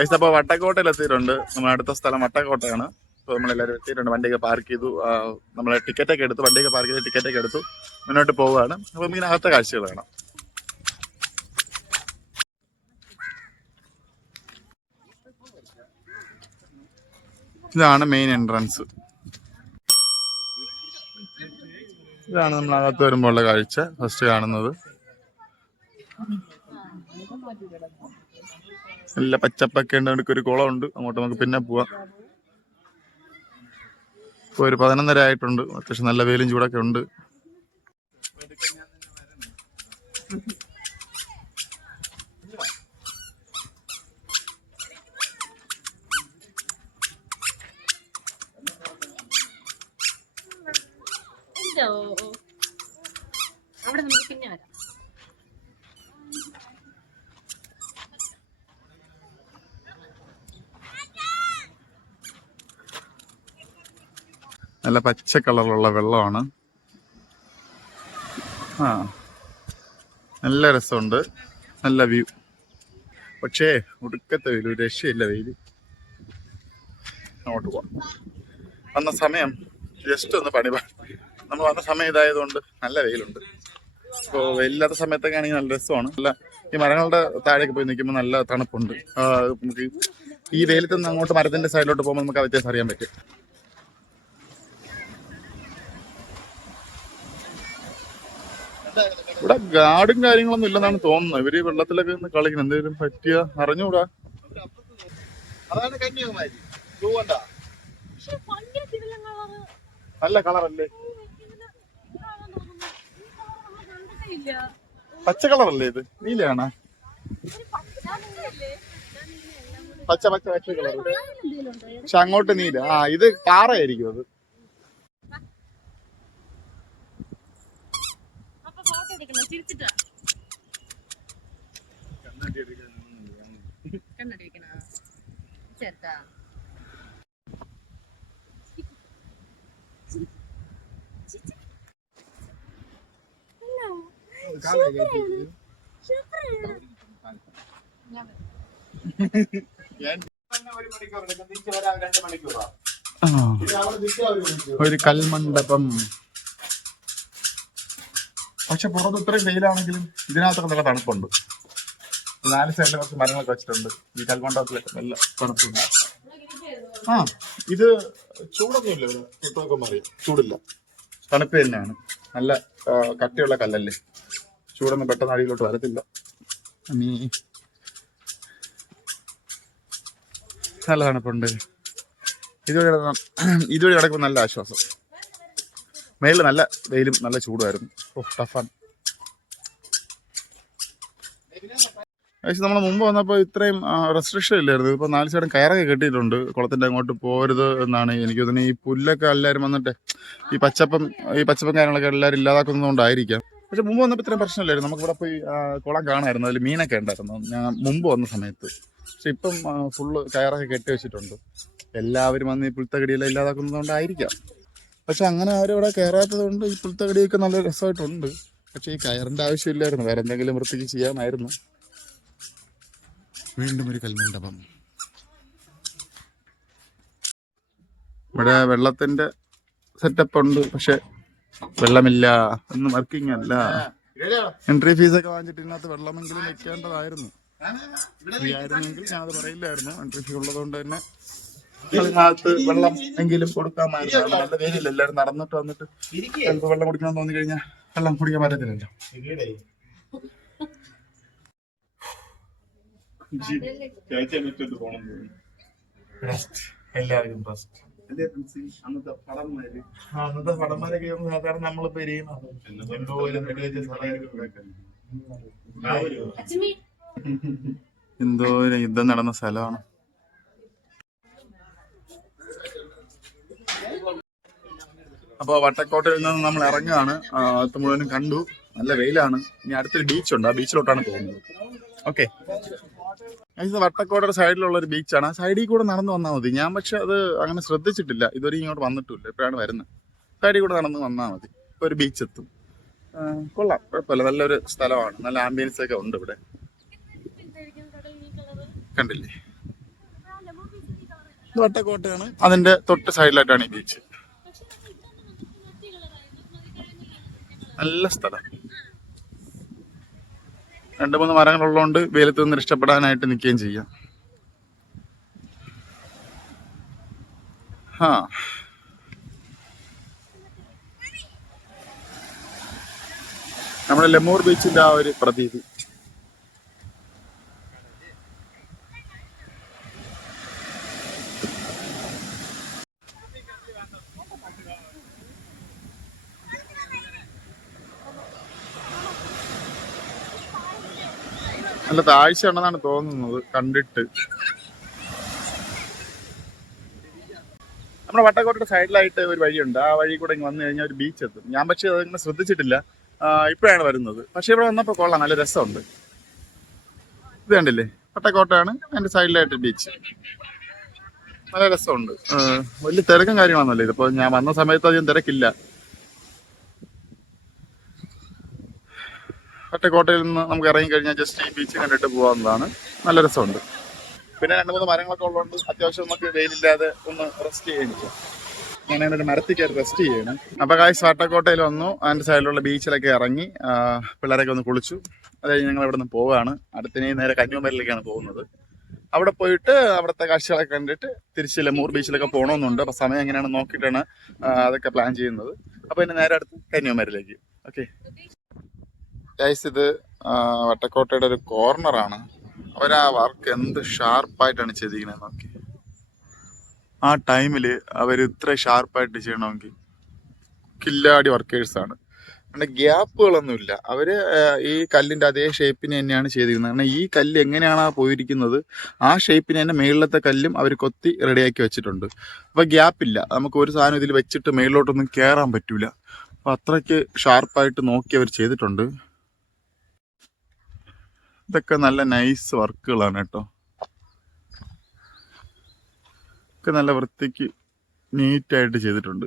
Guys അപ്പോൾ വട്ടക്കോട്ടയിൽ എത്തിയിട്ടുണ്ട്. നമ്മുടെ അടുത്ത സ്ഥലം വട്ടക്കോട്ടയാണ്. അപ്പോൾ നമ്മളെല്ലാവരും എത്തിയിട്ടുണ്ട്. വണ്ടിയൊക്കെ പാർക്ക് ചെയ്തു. നമ്മൾ ടിക്കറ്റൊക്കെ എടുത്തു. വണ്ടിയൊക്കെ പാർക്ക് ചെയ്ത് ടിക്കറ്റൊക്കെ എടുത്തു മുന്നോട്ട് പോവുകയാണ്. അപ്പോൾ ഇങ്ങനെ അകത്തെ കാഴ്ചകൾ കാണാം. ഇതാണ് മെയിൻ എൻട്രൻസ്. ഇതാണ് നമ്മൾ അകത്ത് വരുമ്പോൾ ഉള്ള കാഴ്ച. ഫസ്റ്റ് കാണുന്നത് നല്ല പച്ചപ്പൊക്കെ ഉണ്ട്. ഒരു കുളമുണ്ട്. അങ്ങോട്ട് നമുക്ക് പിന്നെ പോവാം. ഇപ്പോൾ ഒരു 11:30 ആയിട്ടുണ്ട്. അത്യാവശ്യം നല്ല വെയിലും ചൂടൊക്കെ ഉണ്ട്. അവിടെ നമുക്ക് പിന്നെ വരാം. നല്ല പച്ച കളറുള്ള വെള്ളമാണ്. നല്ല രസമുണ്ട്. നല്ല വ്യൂ. പക്ഷേ ഒടുക്കത്തെ വെയിൽ, ഒരു രക്ഷയില്ല വെയിൽ. അങ്ങോട്ട് പോവാം. വന്ന സമയം ജസ്റ്റ് ഒന്ന് നമ്മൾ വന്ന സമയം ഇതായതുകൊണ്ട് നല്ല വെയിലുണ്ട്. ഇപ്പോൾ വെയിലില്ലാത്ത സമയത്തൊക്കെ ആണെങ്കിൽ നല്ല രസമാണ്. നല്ല ഈ മരങ്ങളുടെ താഴേക്ക് പോയി നിൽക്കുമ്പോൾ നല്ല തണുപ്പുണ്ട്. നമുക്ക് ഈ വെയിലത്ത് നിന്ന് അങ്ങോട്ട് മരത്തിന്റെ സൈഡിലോട്ട് പോകുമ്പോൾ നമുക്ക് ആ വ്യത്യാസം അറിയാൻ പറ്റും. ഇവിടെ ഗാർഡും കാര്യങ്ങളൊന്നും ഇല്ലെന്നാണ് തോന്നുന്നത്. ഇവര് വെള്ളത്തിലൊക്കെ നിന്ന് കളിക്കണം. എന്തെങ്കിലും പറ്റിയ അറിഞ്ഞൂടാ. നല്ല കളറല്ലേ? പച്ച കളറല്ലേ ഇത്? നീലയാണോ? പച്ച പച്ച പച്ച കളർ. പക്ഷെ അങ്ങോട്ട് നീല. ഇത് പാറയായിരിക്കും അത്. ഒരു കൽമണ്ഡപം. പക്ഷെ പുറത്ത് ഇത്രയും വെയിലാണെങ്കിലും ഇതിനകത്തൊക്കെ നല്ല തണുപ്പുണ്ട്. 4 സൈഡിൽ കുറച്ച് മരങ്ങളൊക്കെ വെച്ചിട്ടുണ്ട്. ഈ കൽമണ്ഡപത്തിലൊക്കെ നല്ല തണുപ്പുണ്ട്. ഇത് ചൂടൊന്നും ഇല്ല. ഇവിടെ ചുട്ടൊക്കെ മാറി ചൂടില്ല. തണുപ്പ് തന്നെയാണ്. നല്ല കട്ടിയുള്ള കല്ലല്ലേ. ചൂടൊന്നും പെട്ടെന്ന് അടിയിലോട്ട് വരത്തില്ല. നല്ല തണുപ്പുണ്ട്. ഇതുവഴി കിടക്കുമ്പോൾ നല്ല ആശ്വാസം. മേളിൽ നല്ല വെയിലും നല്ല ചൂടുമായിരുന്നു. ടഫാണ്. പക്ഷെ നമ്മൾ മുമ്പ് വന്നപ്പോൾ ഇത്രയും റെസ്ട്രിക്ഷൻ ഇല്ലായിരുന്നു. ഇപ്പോൾ 4 സൈഡും കയറൊക്കെ കെട്ടിയിട്ടുണ്ട്. കുളത്തിൻ്റെ അങ്ങോട്ട് പോരുത് എന്നാണ് എനിക്ക് തോന്നുന്നത്. ഈ പുല്ലൊക്കെ എല്ലാവരും വന്നിട്ട് ഈ പച്ചപ്പം കാര്യങ്ങളൊക്കെ എല്ലാവരും ഇല്ലാതാക്കുന്നതുകൊണ്ടായിരിക്കാം. പക്ഷെ മുമ്പ് വന്നപ്പോൾ ഇത്രയും പ്രശ്നമില്ലായിരുന്നു. നമുക്കിവിടെ പോയി കുളം കാണാമായിരുന്നു. അതിൽ മീനൊക്കെ ഉണ്ടായിരുന്നു ഞാൻ മുമ്പ് വന്ന സമയത്ത്. പക്ഷെ ഇപ്പം ഫുള്ള് കയറൊക്കെ കെട്ടി വെച്ചിട്ടുണ്ട്. എല്ലാവരും വന്ന് ഈ പുൽത്തകടിയെല്ലാം ഇല്ലാതാക്കുന്നതുകൊണ്ടായിരിക്കാം. പക്ഷെ അങ്ങനെ ആരും ഇവിടെ കയറാത്തത് കൊണ്ട് ഈ പുൽത്തകടിയൊക്കെ നല്ല രസമായിട്ടുണ്ട്. പക്ഷെ ഈ കയറിൻ്റെ ആവശ്യമില്ലായിരുന്നു. വേറെ എന്തെങ്കിലും വൃത്തിക്ക് ചെയ്യാമായിരുന്നു. വീണ്ടും ഒരു കൽമണ്ഡപം. ഇവിടെ വെള്ളത്തിന്റെ സെറ്റപ്പ് ഉണ്ട്. പക്ഷെ വെള്ളമില്ല. ഒന്നും വർക്കിംഗ് അല്ല. എൻട്രി ഫീസൊക്കെ വാങ്ങിച്ചിട്ട് ഇതിനകത്ത് വെള്ളമെങ്കിലും വെക്കേണ്ടതായിരുന്നു. ഫ്രീ ആയിരുന്നെങ്കിൽ ഞാനത് പറയില്ലായിരുന്നു. എൻട്രി ഫീ ഉള്ളതുകൊണ്ട് തന്നെ ഇതിനകത്ത് വെള്ളം എങ്കിലും കൊടുക്കാമായിരുന്നു. നല്ല വേരില്ല. എല്ലാവരും നടന്നിട്ട് വന്നിട്ട് ചിലപ്പോൾ വെള്ളം കുടിക്കണമെന്ന് തോന്നി കഴിഞ്ഞാൽ വെള്ളം കുടിക്കാൻ പറ്റത്തില്ലല്ലോ. എല്ലാവരും അന്നത്തെ പടന്മാരൊക്കെ സാധാരണ നമ്മളിപ്പോ എന്തോ യുദ്ധം നടന്ന സ്ഥലമാണ്. അപ്പോൾ വട്ടക്കോട്ടയിൽ നിന്ന് നമ്മൾ ഇറങ്ങുകയാണ്. അത് മുഴുവനും കണ്ടു. നല്ല വെയിലാണ്. ഇനി അടുത്തൊരു ബീച്ചുണ്ട്. ആ ബീച്ചിലോട്ടാണ് പോകുന്നത്. ഓക്കെ. ഇത് വട്ടക്കോട്ടയുടെ സൈഡിലുള്ള ഒരു ബീച്ചാണ്. ആ സൈഡിൽ കൂടെ നടന്നു വന്നാൽ മതി. ഞാൻ പക്ഷെ അത് അങ്ങനെ ശ്രദ്ധിച്ചിട്ടില്ല. ഇതുവരെ ഇങ്ങോട്ട് വന്നിട്ടില്ല. എപ്പോഴാണ് വരുന്നത്. സൈഡിൽ കൂടെ നടന്ന് വന്നാൽ മതി. ഇപ്പോൾ ഒരു ബീച്ച് എത്തും. കൊള്ളാം, കുഴപ്പമില്ല. നല്ലൊരു സ്ഥലമാണ്. നല്ല ആംബിയൻസ് ഒക്കെ ഉണ്ട് ഇവിടെ. കണ്ടില്ലേ? വട്ടക്കോട്ടയാണ്. അതിന്റെ തൊട്ട് സൈഡിലായിട്ടാണ് ഈ ബീച്ച്. നല്ല സ്ഥലം. 2-3 മരങ്ങളുള്ളതുകൊണ്ട് വെയിലത്ത് നിന്ന് ഇഷ്ടപ്പെടാനായിട്ട് നിൽക്കുകയും ചെയ്യാം. നമ്മുടെ ലെമൂർ ബീച്ചിന്റെ ആ ഒരു പ്രതീതി. നല്ല താഴ്ച ഉണ്ടെന്നാണ് തോന്നുന്നത് കണ്ടിട്ട്. നമ്മുടെ വട്ടക്കോട്ടയുടെ സൈഡിലായിട്ട് ഒരു വഴിയുണ്ട്. ആ വഴി കൂടെ ഇങ്ങ് വന്നു കഴിഞ്ഞാൽ ഒരു ബീച്ച് എത്തും. ഞാൻ പക്ഷേ അതിങ്ങനെ ശ്രദ്ധിച്ചിട്ടില്ല, ഇപ്പോഴാണ് വരുന്നത്. പക്ഷെ ഇവിടെ വന്നപ്പോൾ കൊള്ളാം, നല്ല രസമുണ്ട്. ഇത് കണ്ടില്ലേ, വട്ടക്കോട്ടയാണ് അതിന്റെ സൈഡിലായിട്ട് ബീച്ച്. നല്ല രസമുണ്ട്. വലിയ തിരക്കും കാര്യങ്ങളൊന്നുമല്ല. ഇതിപ്പോ ഞാൻ വന്ന സമയത്ത് അധികം തിരക്കില്ല. വട്ടക്കോട്ടയിൽ നിന്ന് നമുക്ക് ഇറങ്ങി കഴിഞ്ഞാൽ ജസ്റ്റ് ഈ ബീച്ച് കണ്ടിട്ട് പോകാവുന്നതാണ്. നല്ല രസമുണ്ട്. പിന്നെ 2-3 മരങ്ങളൊക്കെ ഉള്ളതുകൊണ്ട് അത്യാവശ്യം നമുക്ക് വെയിലില്ലാതെ ഒന്ന് റെസ്റ്റ് ചെയ്യാൻ പറ്റും. ഞാൻ ഒരു മരത്തിൽ കയറി റെസ്റ്റ് ചെയ്യണം. അപ്പൊ ഗായ്സ്, വട്ടക്കോട്ടയിൽ വന്നു. അതിന്റെ സൈഡിലുള്ള ബീച്ചിലൊക്കെ ഇറങ്ങി പിള്ളേരൊക്കെ ഒന്ന് കുളിച്ചു. അത് കഴിഞ്ഞ് ഞങ്ങൾ ഇവിടെ നിന്ന് പോവുകയാണ്. അടുത്തിനി നേരെ കന്യാകുമാരിയിലേക്കാണ് പോകുന്നത്. അവിടെ പോയിട്ട് അവിടുത്തെ കാഴ്ചകളൊക്കെ കണ്ടിട്ട് തിരിച്ച് ലെമൂർ ബീച്ചിലൊക്കെ പോകണമെന്നുണ്ട്. അപ്പൊ സമയം എങ്ങനെയാണ് നോക്കിയിട്ടാണ് അതൊക്കെ പ്ലാൻ ചെയ്യുന്നത്. അപ്പൊ ഇനി നേരെ അടുത്ത് കന്യാകുമാരിയിലേക്ക്. ഓക്കെ ഗൈസ്, ഇത് വട്ടക്കോട്ടയുടെ ഒരു കോർണറാണ്. അവരാ വർക്ക് എന്ത് ഷാർപ്പായിട്ടാണ് ചെയ്തിരിക്കുന്നത് നോക്കി. ആ ടൈമില് അവർ ഇത്ര ഷാർപ്പായിട്ട് ചെയ്യണമെങ്കിൽ കില്ലാടി വർക്കേഴ്സാണ്. അങ്ങനെ ഗ്യാപ്പുകളൊന്നുമില്ല. അവര് ഈ കല്ലിന്റെ അതേ ഷേപ്പിന് തന്നെയാണ് ചെയ്തിരിക്കുന്നത്. കാരണം ഈ കല്ല് എങ്ങനെയാണ് പോയിരിക്കുന്നത് ആ ഷേപ്പിന് തന്നെ മേളിലത്തെ കല്ലും അവർ കൊത്തി റെഡിയാക്കി വെച്ചിട്ടുണ്ട്. അപ്പൊ ഗ്യാപ്പില്ല. നമുക്ക് ഒരു സാധനം ഇതിൽ വെച്ചിട്ട് മേളിലോട്ടൊന്നും കയറാൻ പറ്റൂല. അപ്പൊ അത്രയ്ക്ക് ഷാർപ്പായിട്ട് നോക്കി അവർ ചെയ്തിട്ടുണ്ട്. ഇതൊക്കെ നല്ല നൈസ് വർക്കുകളാണ് കേട്ടോ. ഒക്കെ നല്ല വൃത്തിക്ക് നീറ്റായിട്ട് ചെയ്തിട്ടുണ്ട്.